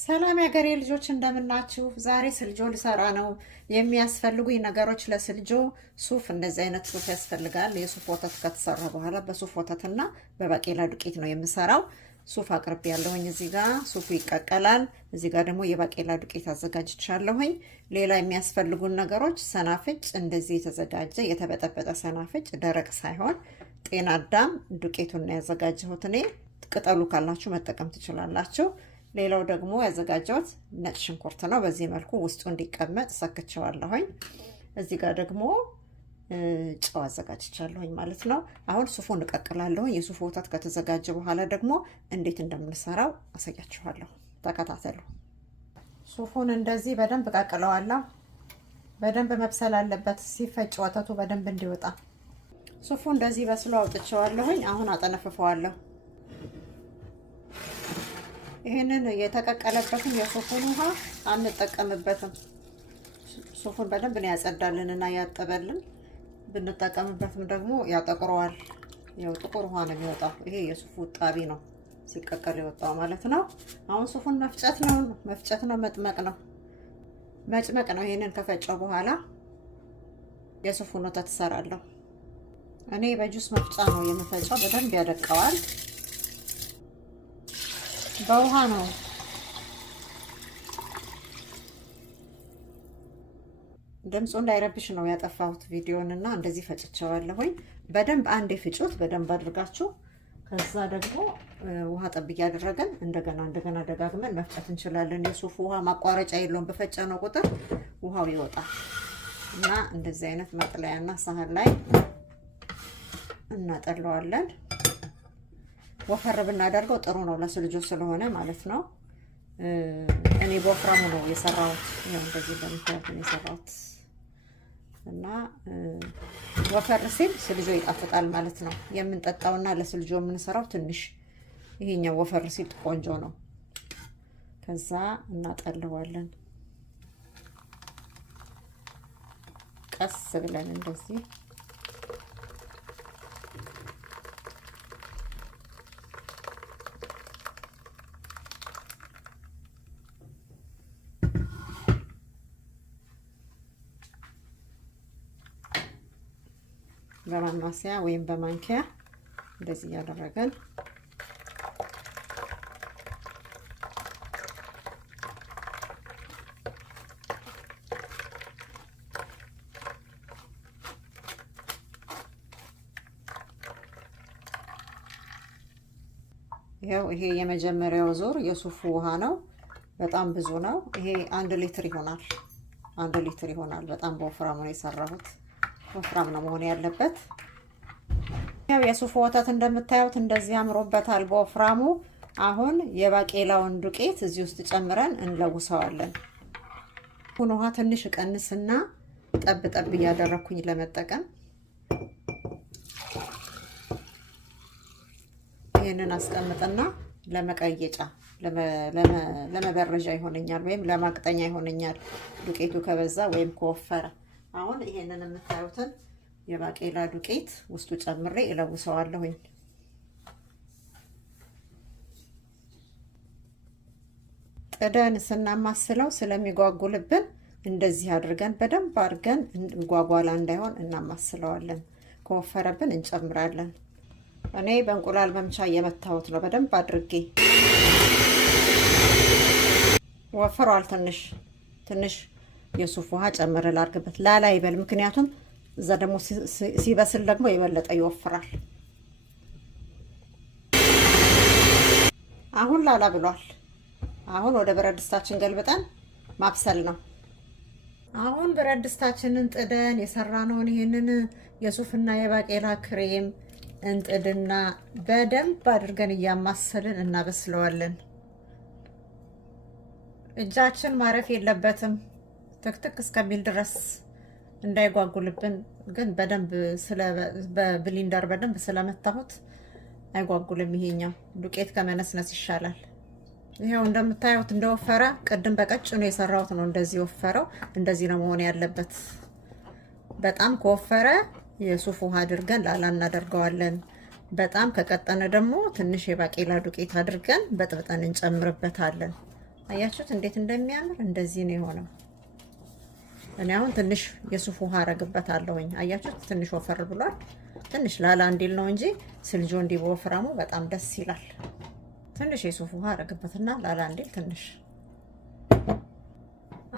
ሰላም ያገሬ ልጆች እንደምናችሁ። ዛሬ ስልጆ ልሰራ ነው። የሚያስፈልጉኝ ነገሮች ለስልጆ ሱፍ፣ እንደዚህ አይነት ሱፍ ያስፈልጋል። የሱፍ ወተት ከተሰራ በኋላ በሱፍ ወተትና በባቄላ ዱቄት ነው የምሰራው። ሱፍ አቅርቤ ያለሁኝ እዚህ ጋር ሱፉ ይቀቀላል። እዚህ ጋር ደግሞ የባቄላ ዱቄት አዘጋጅቻለሁኝ። ሌላ የሚያስፈልጉን ነገሮች ሰናፍጭ፣ እንደዚህ የተዘጋጀ የተበጠበጠ ሰናፍጭ፣ ደረቅ ሳይሆን ጤና አዳም ዱቄቱን ነው ያዘጋጀሁት እኔ። ቅጠሉ ካላችሁ መጠቀም ትችላላችሁ። ሌላው ደግሞ ያዘጋጀሁት ነጭ ሽንኩርት ነው። በዚህ መልኩ ውስጡ እንዲቀመጥ ሰክቸዋለሁኝ። እዚህ ጋር ደግሞ ጨው አዘጋጅቻለሁኝ ማለት ነው። አሁን ሱፉን እቀቅላለሁኝ። የሱፉ ወተት ከተዘጋጀ በኋላ ደግሞ እንዴት እንደምንሰራው አሳያችኋለሁ። ተከታተሉ። ሱፉን እንደዚህ በደንብ እቀቅለዋለሁ። በደንብ መብሰል አለበት ሲፈጭ ወተቱ በደንብ እንዲወጣ። ሱፉ እንደዚህ በስሎ አውጥቼዋለሁኝ። አሁን አጠነፍፈዋለሁ። ይሄንን የተቀቀለበትን የሱፉን ውሃ አንጠቀምበትም። ሱፉን በደንብ ነው ያጸዳልንና ያጠበልን። ብንጠቀምበትም ደግሞ ያጠቁረዋል። ያው ጥቁር ውሃ ነው የሚወጣው። ይሄ የሱፉ ጣቢ ነው ሲቀቀል የወጣው ማለት ነው። አሁን ሱፉን መፍጨት ነው መጥመቅ ነው መጭመቅ ነው። ይሄንን ከፈጨው በኋላ የሱፉን ወተት እሰራለሁ። እኔ በጁስ መፍጫ ነው የምፈጨው። በደንብ ያደቀዋል። በውሃ ነው ድምፁ እንዳይረብሽ ነው ያጠፋሁት ቪዲዮን እና እንደዚህ ፈጭቸዋለሁኝ። በደንብ አንዴ ፍጩት በደንብ አድርጋችሁ። ከዛ ደግሞ ውሃ ጠብ እያደረገን እንደገና ደጋግመን መፍጨት እንችላለን። የሱፉ ውሃ ማቋረጫ የለውም። በፈጨነው ቁጥር ውሃው ይወጣል እና እንደዚህ አይነት መጥለያና ሳህን ላይ እናጠለዋለን። ወፈር ብናደርገው ጥሩ ነው ለስልጆ ስለሆነ ማለት ነው። እኔ በወፍራሙ ነው የሰራሁት። ያው እንደዚህ በሚታዩት ነው የሰራሁት እና ወፈር ሲል ስልጆ ይጣፍጣል ማለት ነው። የምንጠጣውና ለስልጆ የምንሰራው ትንሽ ይሄኛው ወፈር ሲል ቆንጆ ነው። ከዛ እናጠለዋለን ቀስ ብለን እንደዚህ በማማሲያ ወይም በማንኪያ እንደዚህ ያደረገን ይሄው ይሄ የመጀመሪያው ዙር የሱፉ ውሃ ነው። በጣም ብዙ ነው። ይሄ 1 ሊትር ይሆናል። 1 ሊትር ይሆናል። በጣም በወፍራሙ ነው የሰራሁት። ወፍራም ነው መሆን ያለበት። ያው የሱፉ ወተት እንደምታዩት እንደዚህ አምሮበታል በወፍራሙ። አሁን የባቄላውን ዱቄት እዚህ ውስጥ ጨምረን እንለውሰዋለን። ውሃ ትንሽ ቀንስና ጠብ ጠብ እያደረኩኝ ለመጠቀም ይሄንን አስቀምጥና ለመቀየጫ ለመበረጃ ይሆነኛል ወይም ለማቅጠኛ ይሆነኛል ዱቄቱ ከበዛ ወይም ከወፈረ። አሁን ይሄንን የምታዩትን የባቄላ ዱቄት ውስጡ ጨምሬ እለውሰዋለሁኝ። ጥደን ስናማስለው ስለሚጓጉልብን እንደዚህ አድርገን በደንብ አድርገን ጓጓላ እንዳይሆን እናማስለዋለን። ከወፈረብን እንጨምራለን። እኔ በእንቁላል መምቻ እየመታሁት ነው በደንብ አድርጌ። ወፍሯል። ትንሽ የሱፍ ውሃ ጨምር ላድርግበት ላላ ይበል። ምክንያቱም እዛ ደግሞ ሲበስል ደግሞ የበለጠ ይወፍራል። አሁን ላላ ብሏል። አሁን ወደ ብረት ድስታችን ገልብጠን ማብሰል ነው። አሁን ብረት ድስታችንን ጥደን የሰራነውን ይሄንን የሱፍና የባቄላ ክሬም እንጥድና በደንብ አድርገን እያማሰልን እናበስለዋለን። እጃችን ማረፍ የለበትም ትክትክ እስከሚል ድረስ እንዳይጓጉልብን። ግን በደንብ በብሊንደር በደንብ ስለመታሁት አይጓጉልም። ይሄኛው ዱቄት ከመነስነስ ይሻላል። ይሄው እንደምታዩት እንደወፈረ፣ ቅድም በቀጭኑ የሰራሁት ነው እንደዚህ ወፈረው። እንደዚህ ነው መሆን ያለበት። በጣም ከወፈረ የሱፍ ውሃ አድርገን ላላ እናደርገዋለን። በጣም ከቀጠነ ደግሞ ትንሽ የባቄላ ዱቄት አድርገን በጥብጠን እንጨምርበታለን። አያችሁት እንዴት እንደሚያምር? እንደዚህ ነው የሆነው። እኔ አሁን ትንሽ የሱፍ ውሃ አረግበታለሁኝ። አያችሁት ትንሽ ወፈር ብሏል። ትንሽ ላላ እንዲል ነው እንጂ ስልጆ እንዲወፍራሙ በጣም ደስ ይላል። ትንሽ የሱፍ ውሃ አረግበትና ላላ እንዲል ትንሽ።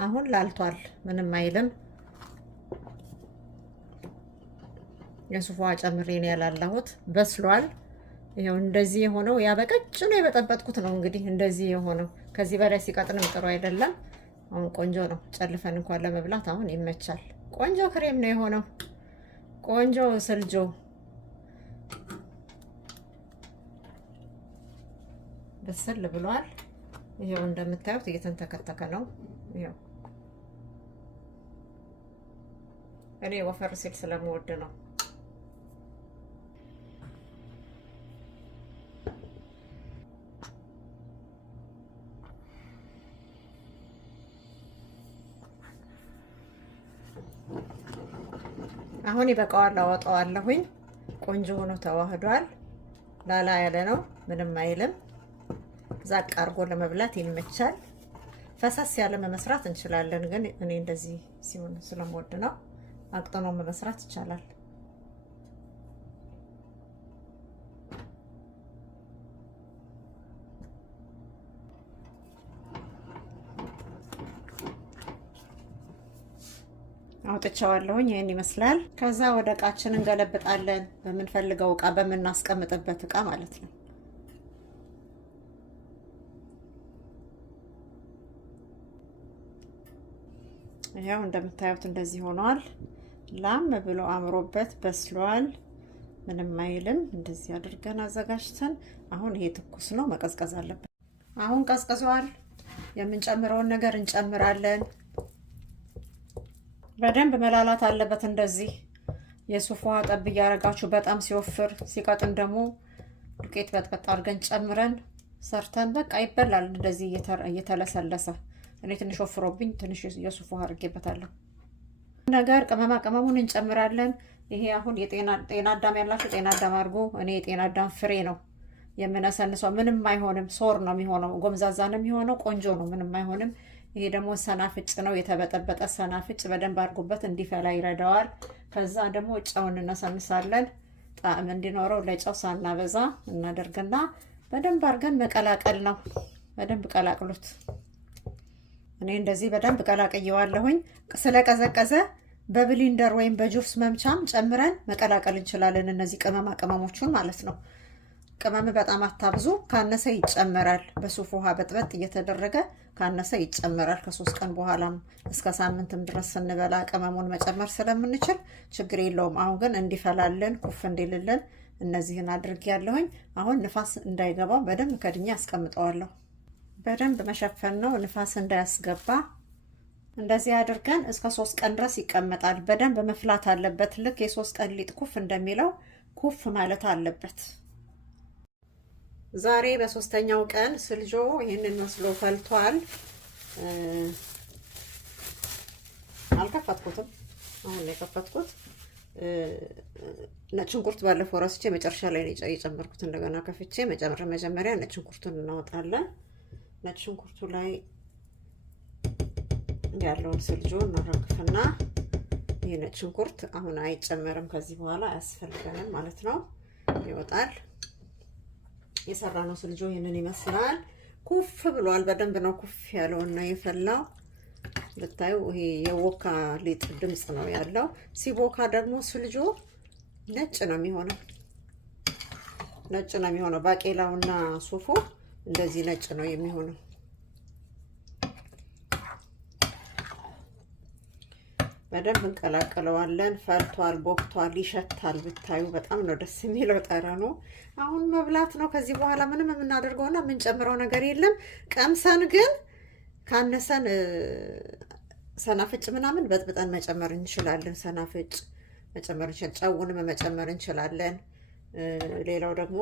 አሁን ላልቷል፣ ምንም አይልም። የሱፍ ውሃ ጨምሬ ነው ያላላሁት። በስሏል። ይሄው እንደዚህ የሆነው ያ በቀጭኑ የበጠበጥኩት ነው እንግዲህ እንደዚህ የሆነው። ከዚህ በላይ ሲቀጥንም ጥሩ አይደለም። አሁን ቆንጆ ነው። ጨልፈን እንኳን ለመብላት አሁን ይመቻል። ቆንጆ ክሬም ነው የሆነው። ቆንጆ ስልጆ በስል ብሏል። ይሄው እንደምታዩት እየተንተከተከ ነው። ይሄው እኔ ወፈር ሲል ስለምወድ ነው። አሁን ይበቃዋል። አወጣዋለሁኝ። ቆንጆ ሆኖ ተዋህዷል። ላላ ያለ ነው፣ ምንም አይልም። ዛቅ አርጎ ለመብላት ይመቻል። ፈሳስ ያለ መስራት እንችላለን፣ ግን እኔ እንደዚህ ሲሆን ስለምወድ ነው። አቅጥኖ መስራት ይቻላል። አውጥቻለሁኝ። ይሄን ይመስላል። ከዛ ወደ እቃችን እንገለብጣለን። በምንፈልገው እቃ በምናስቀምጥበት እቃ ማለት ነው። ይሄው እንደምታዩት እንደዚህ ሆኗል። ላም ብሎ አምሮበት በስሏል። ምንም አይልም። እንደዚህ አድርገን አዘጋጅተን አሁን ይሄ ትኩስ ነው፣ መቀዝቀዝ አለበት። አሁን ቀዝቅዟል። የምንጨምረውን ነገር እንጨምራለን። በደንብ መላላት አለበት። እንደዚህ የሱፍ ውሃ ጠብ እያደረጋችሁ በጣም ሲወፍር ሲቀጥን ደግሞ ዱቄት በጥበጥ አድርገን ጨምረን ሰርተን በቃ ይበላል። እንደዚህ እየተለሰለሰ እኔ ትንሽ ወፍሮብኝ ትንሽ የሱፍ ውሃ አድርጌበታለሁ። ነገር ቅመማ ቅመሙን እንጨምራለን። ይሄ አሁን የጤና አዳም ያላችሁ ጤና አዳም አድርጎ፣ እኔ የጤና አዳም ፍሬ ነው የምነሰንሰው። ምንም አይሆንም፣ ሶር ነው የሚሆነው፣ ጎምዛዛ ነው የሚሆነው። ቆንጆ ነው፣ ምንም አይሆንም። ይሄ ደግሞ ሰናፍጭ ነው፣ የተበጠበጠ ሰናፍጭ በደንብ አድርጎበት እንዲፈላ ይረዳዋል። ከዛ ደግሞ ጨውን እነሰንሳለን፣ ጣዕም እንዲኖረው ለጨው ሳናበዛ እናደርግና በደንብ አድርገን መቀላቀል ነው። በደንብ ቀላቅሉት። እኔ እንደዚህ በደንብ ቀላቅየዋለሁኝ። ስለቀዘቀዘ በብሊንደር ወይም በጁስ መምቻም ጨምረን መቀላቀል እንችላለን። እነዚህ ቅመማ ቅመሞቹን ማለት ነው። ቅመም በጣም አታብዙ፣ ካነሰ ይጨመራል። በሱፍ ውሃ በጥበጥ እየተደረገ ካነሰ ይጨመራል። ከ3 ቀን በኋላም እስከ ሳምንትም ድረስ ስንበላ ቅመሙን መጨመር ስለምንችል ችግር የለውም። አሁን ግን እንዲፈላልን ኩፍ እንዲልልን እነዚህን አድርጌያለሁኝ። አሁን ንፋስ እንዳይገባው በደንብ ከድኛ አስቀምጠዋለሁ። በደንብ መሸፈን ነው፣ ንፋስ እንዳያስገባ። እንደዚህ አድርገን እስከ 3 ቀን ድረስ ይቀመጣል። በደንብ መፍላት አለበት። ልክ የ3 ቀን ሊጥ ኩፍ እንደሚለው ኩፍ ማለት አለበት። ዛሬ በ3ኛው ቀን ስልጆ ይህንን መስሎ ፈልቷል። አልከፈትኩትም፣ አሁን ላይ የከፈትኩት። ነጭ ሽንኩርት ባለፈው ረስቼ መጨረሻ ላይ ነው የጨመርኩት። እንደገና ከፍቼ መጀመሪያ ነጭ ሽንኩርቱን እናወጣለን። ነጭ ሽንኩርቱ ላይ ያለውን ስልጆ እናረግፍና ይሄ ነጭ ሽንኩርት አሁን አይጨመርም፣ ከዚህ በኋላ አያስፈልገንም ማለት ነው። ይወጣል። የሰራነው ስልጆ ይሄንን ይመስላል። ኩፍ ብሏል። በደንብ ነው ኩፍ ያለውና የፈላው። ብታዩ ይሄ የወካ ሊጥ ድምጽ ነው ያለው። ሲቦካ ደግሞ ስልጆ ነጭ ነው የሚሆነው። ነጭ ነው የሚሆነው። ባቄላውና ሱፉ እንደዚህ ነጭ ነው የሚሆነው። በደንብ እንቀላቅለዋለን። ፈልቷል፣ ቦክቷል፣ ይሸታል። ብታዩ በጣም ነው ደስ የሚለው ጠረኑ። አሁን መብላት ነው። ከዚህ በኋላ ምንም የምናደርገውና የምንጨምረው ነገር የለም። ቀምሰን ግን ካነሰን ሰናፍጭ ምናምን በጥብጠን መጨመር እንችላለን። ሰናፍጭ መጨመር እንችላለን። ጨውንም መጨመር እንችላለን። ሌላው ደግሞ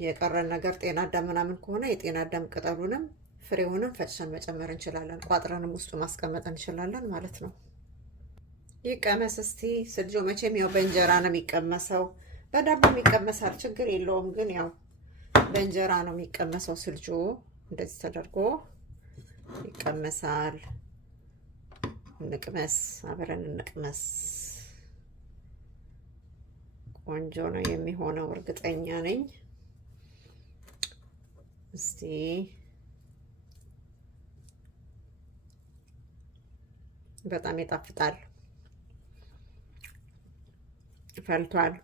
የቀረን ነገር ጤና አዳም ምናምን ከሆነ የጤና አዳም ቅጠሉንም ፍሬውንም ፈጭተን መጨመር እንችላለን። ቋጥረንም ውስጡ ማስቀመጥ እንችላለን ማለት ነው። ይቀመስ እስቲ ስልጆ። መቼም ያው በእንጀራ ነው የሚቀመሰው፣ በዳቦም ይቀመሳል፣ ችግር የለውም። ግን ያው በእንጀራ ነው የሚቀመሰው ስልጆ። እንደዚህ ተደርጎ ይቀመሳል። እንቅመስ፣ አብረን እንቅመስ። ቆንጆ ነው የሚሆነው እርግጠኛ ነኝ። እስቲ በጣም ይጣፍጣል። ፈልቷል።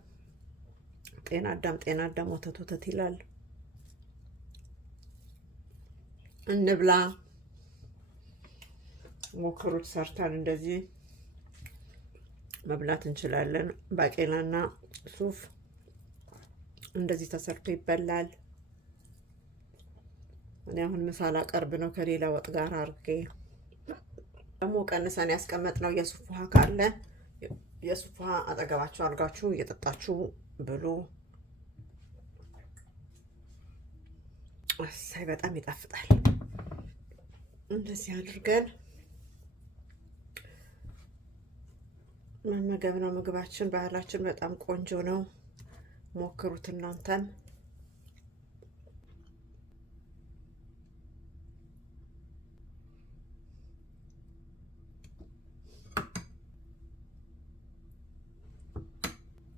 ጤና አዳም ወተት ወተት ይላል። እንብላ፣ ሞክሩት። ሰርተን እንደዚህ መብላት እንችላለን። ባቄላና ሱፍ እንደዚህ ተሰርቶ ይበላል። እኔ አሁን ምሳ ላቀርብ ነው ከሌላ ወጥ ጋር አድርጌ። ደግሞ ቀንሰን ያስቀመጥነው የሱፍ ውሃ ካለ የሱፍ ውሃ አጠገባችሁ አድርጋችሁ እየጠጣችሁ ብሉ። እሰይ በጣም ይጣፍጣል። እንደዚህ አድርገን መመገብ ነው ምግባችን። ባህላችን በጣም ቆንጆ ነው። ሞክሩት እናንተም።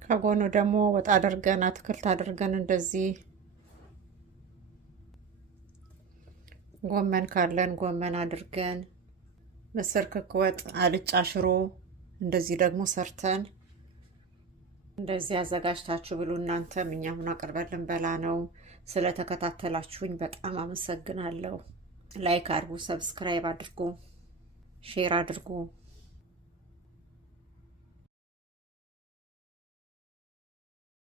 ከጎኑ ደግሞ ወጥ አድርገን አትክልት አድርገን እንደዚህ ጎመን ካለን ጎመን አድርገን ምስር ክክ ወጥ፣ አልጫ ሽሮ እንደዚህ ደግሞ ሰርተን እንደዚህ አዘጋጅታችሁ ብሉ። እናንተም እኛም አቅርበን በላ ነው። ስለተከታተላችሁኝ በጣም አመሰግናለሁ። ላይክ አድርጉ፣ ሰብስክራይብ አድርጉ፣ ሼር አድርጉ።